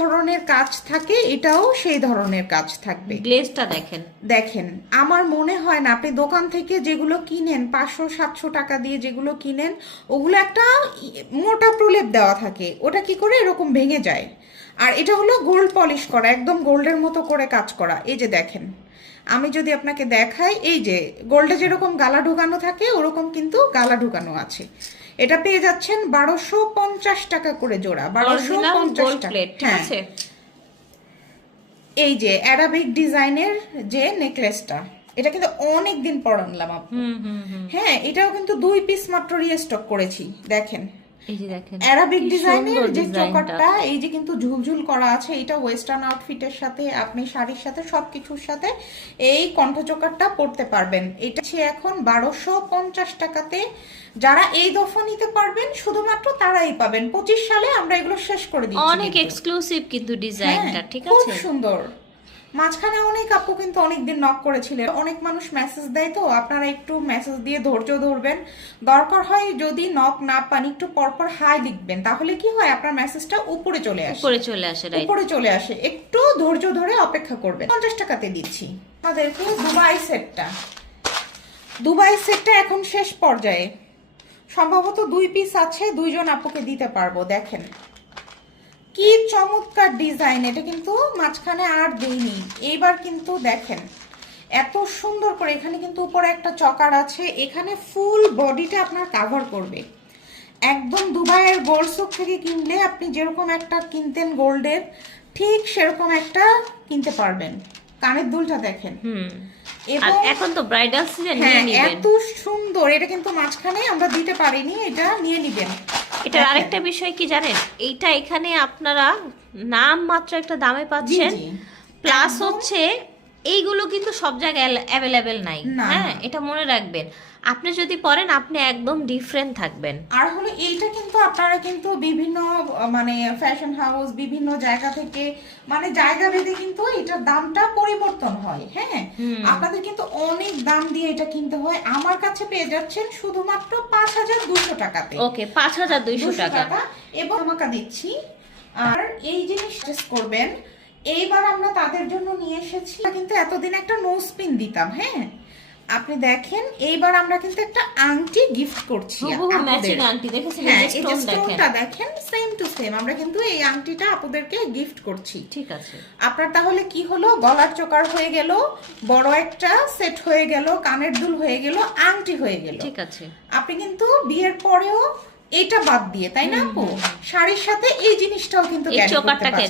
ধরনের কাজ থাকে, এটাও সেই ধরনের কাজ থাকবে। গ্লেজটা দেখেন, দেখেন আমার মনে হয় না আপনি দোকান থেকে যেগুলো কিনেন 500-700 টাকা দিয়ে যেগুলো কিনেন, ওগুলো একটা মোটা প্রলেপ দেওয়া থাকে, ওটা কি করে এরকম ভেঙে যায়। আর এটা হলো গোল্ড পলিশ করা, একদম গোল্ডের মতো করে কাজ করা। এই যে দেখেন, আমি যদি আপনাকে দেখাই, এই যে গোল্ডে যেরকম গালা ঢুকানো থাকে ওরকম কিন্তু গালা ঢুকানো আছে। এটা পেয়ে যাচ্ছেন 1250 টাকা করে জোড়া, 1250 টাকা। হ্যাঁ, এই যে অ্যারাবিক ডিজাইনের যে নেকলেসটা, এটা কিন্তু অনেক দিন পর আনলাম আপু। হ্যাঁ, এটাও কিন্তু 2 পিস মাত্র রিস্টক করেছি। দেখেন এই যে দেখেন অ্যারাবিক ডিজাইনের যে চোকারটা, এই যে কিন্তু ঝুলঝুল করা আছে, এটা ওয়েস্টার্ন আউটফিটের সাথে, আপনি শাড়ির সাথে সবকিছুর সাথে এই কণ্ঠ চোকারটা পরতে পারবেন। এটা হচ্ছে এখন 1250 টাকাতে। যারা এই দফা নিতে পারবেন শুধুমাত্র তারাই পাবেন। 25 সালে আমরা এগুলো শেষ করে দিচ্ছি। অনেক এক্সক্লুসিভ কিন্তু ডিজাইনটা, ঠিক আছে, খুব সুন্দর। মাঝখানে অনেক আপু কিন্তু অনেকদিন নক করেছিলেন, অনেক মানুষ মেসেজ দেয়, তো আপনারা একটু মেসেজ দিয়ে ধৈর্য ধরবেন। দরকার হয় যদি নক না পান একটু পরপর হাই লিখবেন, তাহলে কি হয় আপনার মেসেজটা উপরে চলে আসে, উপরে চলে আসে। একটু ধৈর্য ধরে অপেক্ষা করবেন। 50 টাকাতে দিচ্ছি আমাদেরকে দুবাই সেটটা এখন শেষ পর্যায়ে, সম্ভবত 2 পিস আছে, 2 জন আপুকে দিতে পারবো। দেখেন কি চমৎকার ডিজাইন, এটা কিন্তু মাঝখানে আর দেইনি, এইবার কিন্তু দেখেন এত সুন্দর করে। এখানে কিন্তু উপরে একটা চকার আছে, এখানে ফুল বডিটা আপনার কাভার করবে। একদম দুবাইয়ের গোল্ড সুক থেকে কিনলে আপনি যেরকম একটা কিনতেন গোল্ডের, ঠিক সেরকম একটা কিনতে পারবেন। কানের দুলটা দেখেন, আর এখন তো ব্রাইডাল সিজন, নিয়ে নেবেন। এত সুন্দর, এটা কিন্তু মাঝখানে আমরা দিতে পারিনি, এটা নিয়ে নেবেন। এটার আরেকটা বিষয় কি জানেন, এইটা এখানে আপনারা নাম মাত্র একটা দামে পাচ্ছেন, প্লাস হচ্ছে এইগুলো কিন্তু সব জায়গায় অ্যাভেলেবেল নাই। হ্যাঁ, এটা মনে রাখবেন, আপনি যদি পরেন আপনি একদম ডিফারেন্ট থাকবেন। আর হলো এইটা কিন্তু আপনারা কিন্তু বিভিন্ন মানে ফ্যাশন হাউস, বিভিন্ন জায়গা থেকে, মানে জায়গা ভেদে কিন্তু এটার দামটা পরিবর্তন হয়। হ্যাঁ, আপনাদের কিন্তু অনেক দাম দিয়ে এটা কিনতে হয়। আমার কাছে পেয়ে যাচ্ছেন শুধুমাত্র 5200 টাকাতে। ওকে, 5200 টাকা এবং আমাকে দিচ্ছি। আর এই জিনিস টেস্ট করবেন, এইবার আমরা তাদের জন্য নিয়ে এসেছি, কিন্তু এতদিন একটা নোজ পিন দিতাম। হ্যাঁ, আপনি দেখেন এইবার আমরা কিন্তু একটা আংটি গিফট করছি ম্যাচিং আংটি, দেখেছেন এই যে স্টোনটা দেখেন, সেম টু সেম আমরা কিন্তু এই আংটিটা আপনাদেরকে গিফট করছি। ঠিক আছে, আপনার তাহলে কি হলো, গলার চোকার হয়ে গেল, বড় একটা সেট হয়ে গেল, কানের দুল হয়ে গেল, আংটি হয়ে গেল। ঠিক আছে, আপনি কিন্তু বিয়ের পরেও এটা বাদ দিয়ে, তাই না আপু, শাড়ির সাথে এই জিনিসটাও কিন্তু ক্যারি করতে পারবেন।